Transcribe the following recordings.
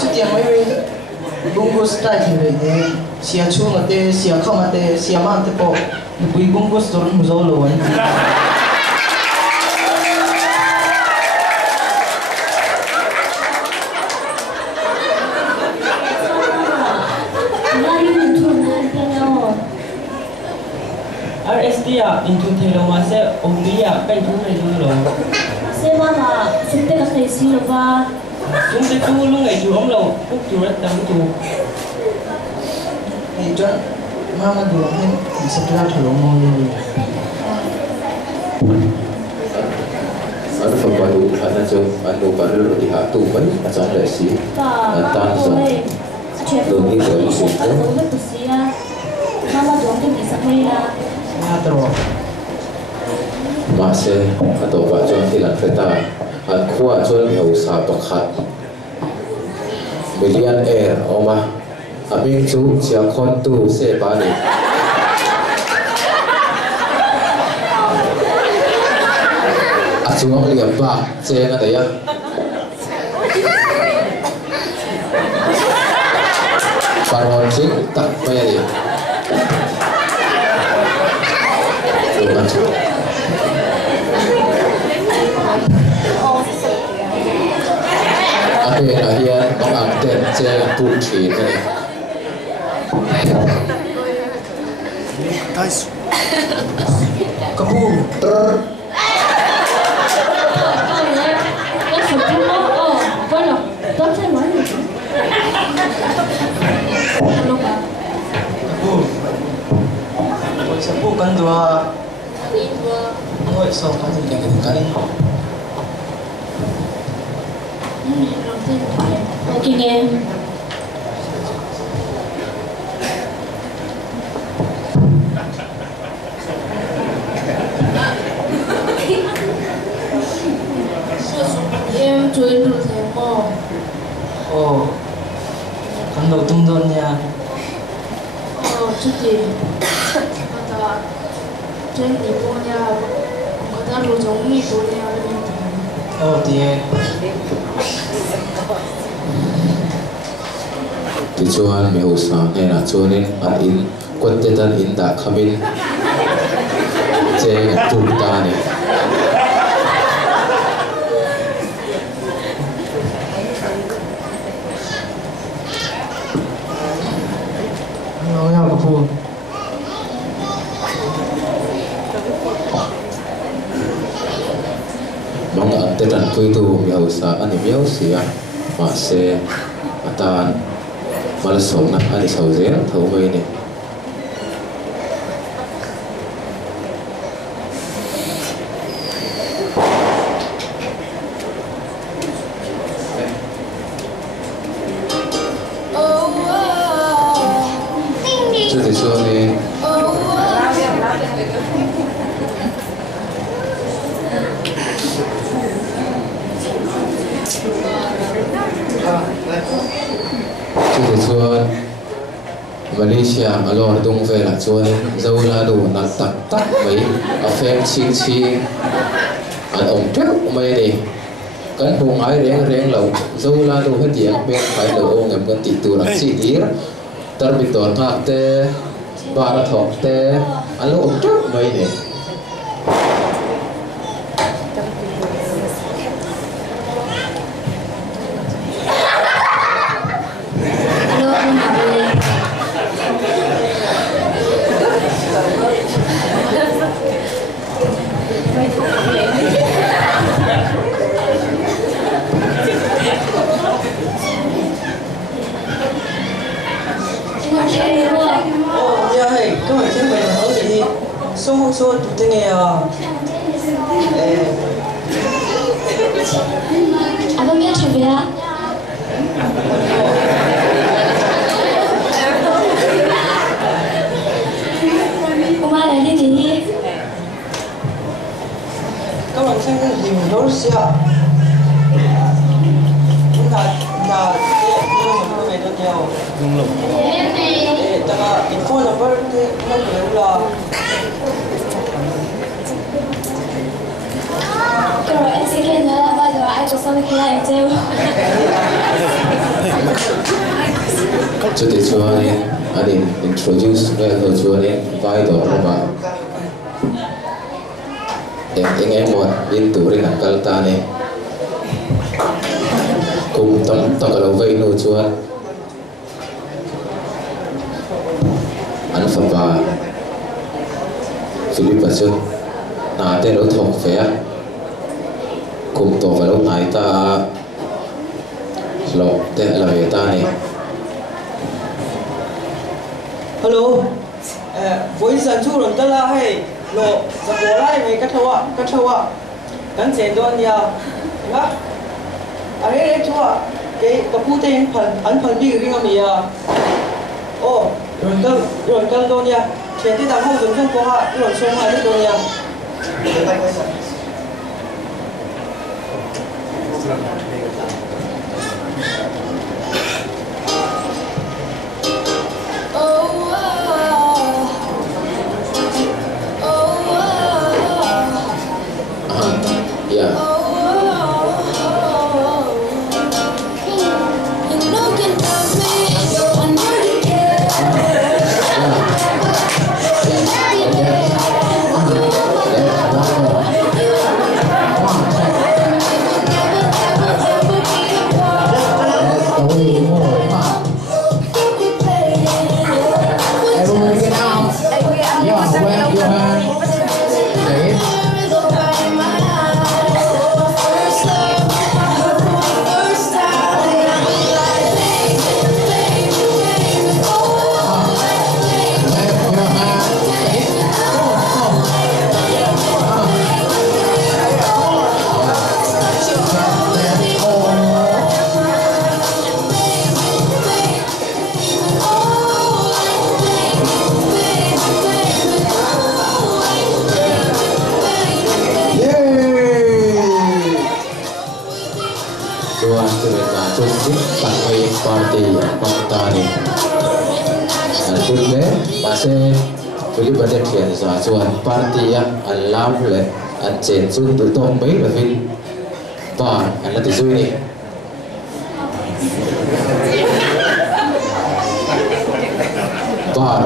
chút tiền mấy vậy bungkus trai thì vậy nè xia chu mà tê xia không mà tê xia mang tê po bui bungkus rồi mu zo lo anh RSD into Teloma se Ombia pen tu mai tu lo. Se mama sunte ka kai si lova. Sunte tu lu ngai tu om lo puk tu rat tam tu. Hey John, mama dulu kan bisa kelar dulu mau ni. Ada baru ada jauh ada baru di hatu kan macam ada sih. Tantan so. Doni dari situ. Mama dong tu bisa kaya. Terus. Masih atau baca hilang kereta, kuat jual usaha pekat. Bilion air, omah, abang tu siapa tu siapa ni? Acung lihat bah, saya ada ya. Paron sih tak bayar dia. Ada akhirnya mengangkat saya putri ni. Guys, komputer. Sapu kan dua. Ôi sao có gì cái cái Ok nghe emជួយ được thế mò ồ con đầu tung đơn nha chút gì trên thì cô nhà người ta đồ giống như cô nhà thì Di chuan mi usa hena chuanin an in kontetan in da khamin cheng tu ta ni nó nhau có phù mong an tetan pui tu mi usa ani mi usia ma se atan mal som na ani sau zel thau mai ni这里说呢chuan Malaysia alor dung ve la chuan zo la du na tak tak mai a fem ching ching an ong trek mai ni kan hung ai reng reng lo zo la du he tiang ben phai lo ong em kan ti tu rak chi dir tar bi tor ngak te bara thok te an lo ong trek mai ni các bạn xem bài nói thì số số tụi tôi nghe Abang yang coba. Umar ada ni. các bạn xem cái gì mình nói xia chúng ta nhưng mà cái này nó nhiều dung lục tất cả info number thì nó nhiều là Kalau SK ni lah, baru aku sama kira itu. Chú thì chúa này anh introduce về thờ chúa này vai đó là bà em một in tủ đi làm calta này cùng tấm tao cả đầu vây nô chúa anh phẩm bà Philip và chú nà tên đấu thọc phé cùng tổ phải lúc này ta lộ tên là về ta này. Hello, với dân chú lần tới là hay lộ giặc bố lại với cắt thâu ạ, cắn chén đoan nhà, nhá. Anh ấy chú ạ, cái phụ tên anh phần đi riêng mình à. Ô, rồi cân đoan nhà, chén tí đằng hậu dùng không có hạ, rồi xong hai đứa đoan nhà. Philip và Điện Khiển giả chuan party anh làm lên anh chén chung từ tôm mấy là Phil và anh là từ duy này và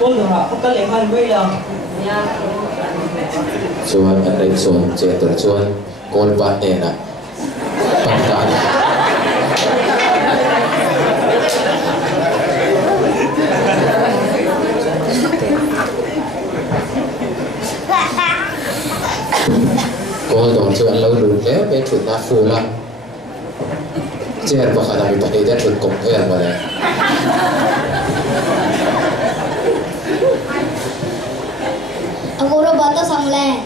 con được họ không có lẽ hành vi là chuan anh đánh xuống chế từ chuan con bạn này nè bạn ta con đón chuan lâu luôn léo bên chuột na phù lắm chế và khả năng bị bạn ấy đã chuột cổng thế mà này Aku udah batas sama le.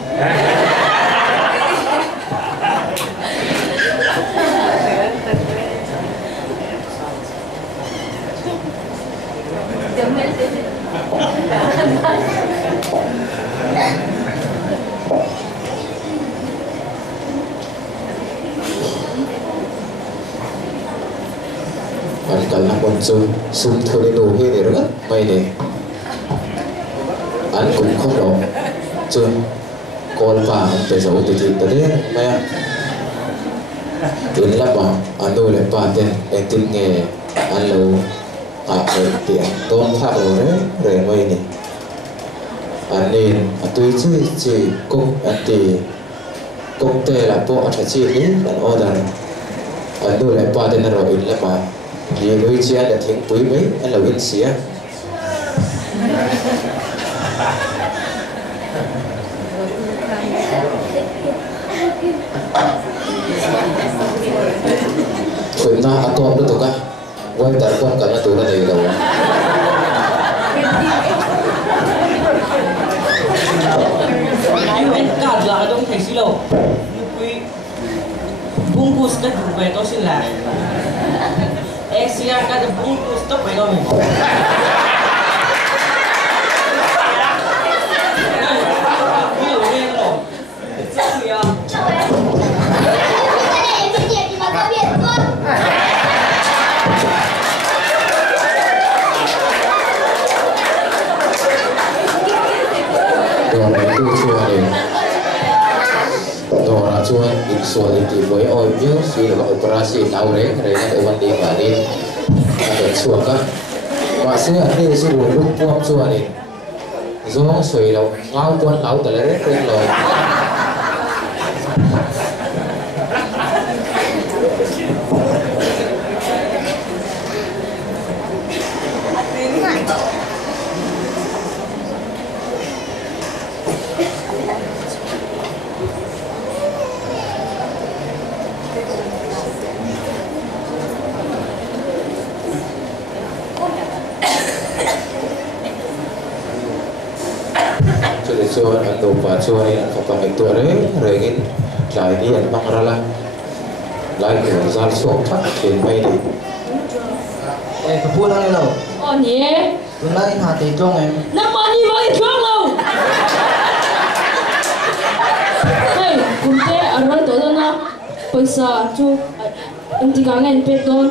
Bạn cần làm một zoom thôi để đồ hết để rất may này anh cũng không đâu chưa con bà phải giấu từ từ tới đấy mẹ đến lắm mà anh tôi lại bà tên em tin nghề anh lâu rồi tiền tôn thác rồi đấy rồi mày này anh nên tôi chỉ cũng anh thì cũng tệ là bộ anh phải chi hết anh order anh tôi lại bà tên rồi in lắm mà vì đôi chị anh đã tiếng quý mấy anh là in xía Chuyện na aku ambil tu kan, why telepon karena turun dari bawah. Anh cản lại đông thành xí lầu, quý bungkus ka dubai to sila. Siya ka bungkus to pa kami. Chuan in suali ti boy oi bio si la operasi taure rena de wan di bani ada chuaka ma se ane si lu lu puam chuani zong sui lo ngau puan lau ta le re lo chuan an do pa chuan an fa pa tu rengin tlai ni an bang rala lai ku zal sok thak thil mai ni kapul ang ilaw. Oh, nie. Wala in hati trong em. Naman ni mo itrong lo. Hey, kunte aral to na paisa chu inti ka ngayon pe don.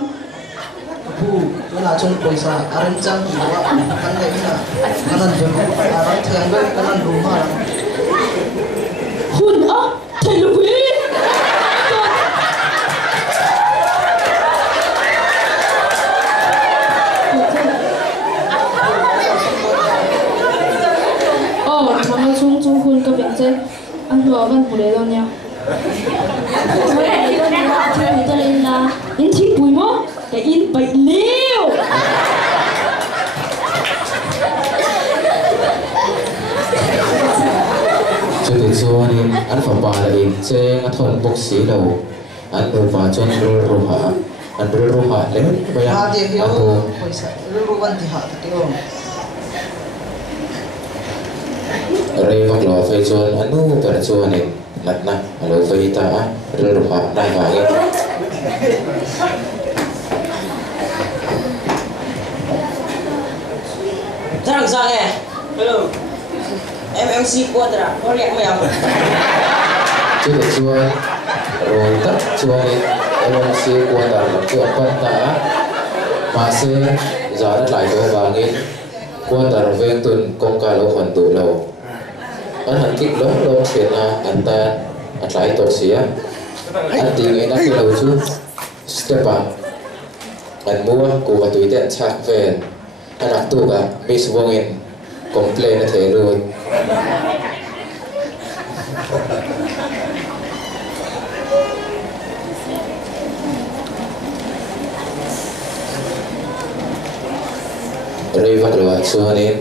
Kapul, wala chung paisa. Aram chang kiwa. Kanay ina. Kanan dyan. Aram triangle. Kanan rumah. Hun ah, teluwi. Hun ka beng chen an lo ban pule lo nya in thi pui mo cái in bậy liu cho đến chuan in an fa pa la in cheng a thon bok si lo an do pa chuan ro ha an ro ha le ba ya Hati hiyo. Paisa. Luluwan di hati hiyo. rei vak lo fei chuan anu per chuan in nat na alo fei ta a ro ha dai ha ge Terang sang hello. MMC Quadra, korek mo yan. cho đến chuan rồi tất chuan in em si qua ta mặc chuan quan ta mà se giá đất lại cho vàng in quan ta ven tuần công ca lâu hoàn tụ lâu anh hẳn kích lớn lâu chuyện là anh ta anh lại tổ xía anh tìm người đã khi lâu chú step up anh mua cụ và tùy tiện chạc về anh đặt tụ cả miss vong in complain thế luôn rei vak lo chuan in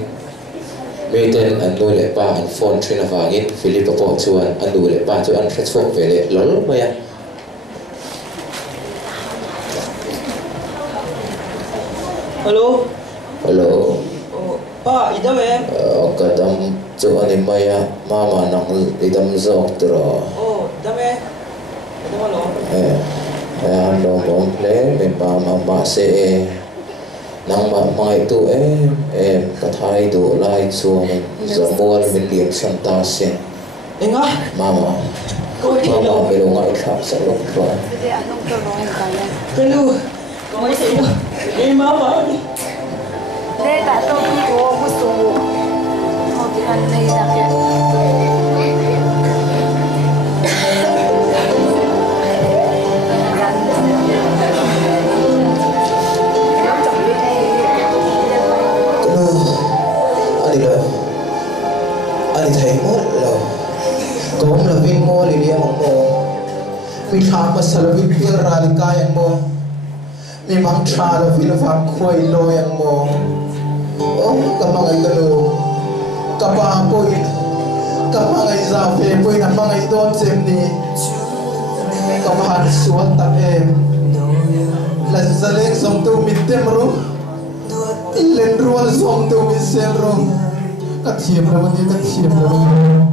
mi ten an nu le pa an phone thin awangin Philip po chuan an nu le pa chu an thret phok ve le lol mai a Hello. hello Pa, ida em. kadam chu ani mai a mama nang idam zok tro Oh, ida me. Ida mo lo. an lo bom le me mama ma se nang ma mai tu em ka thai do lai chuan zamol min liam santa sen Enga. mama Ko ti mama lo. me lo ngai khap sa lo tro Hello. Ko mai ti lo. Mama. Đây là tôi đi của bút số một cái anh này là cái Anh thấy mất là có là viên mua lì liam ông mô mình khám mà sao là viên kia ra đi cai anh mô mình mang trà là viên là phạm khuây lôi anh mô cầm bằng ấy cái đồ cầm bằng bôi cầm bằng ấy ra về bôi nằm bằng ấy đón xem đi cầm hạt suốt tập em là giờ lên xong tu mình tem rồi lên ruộng xong tu mình xem rồi cắt chiếm là vấn đề cắt chiếm là vấn đề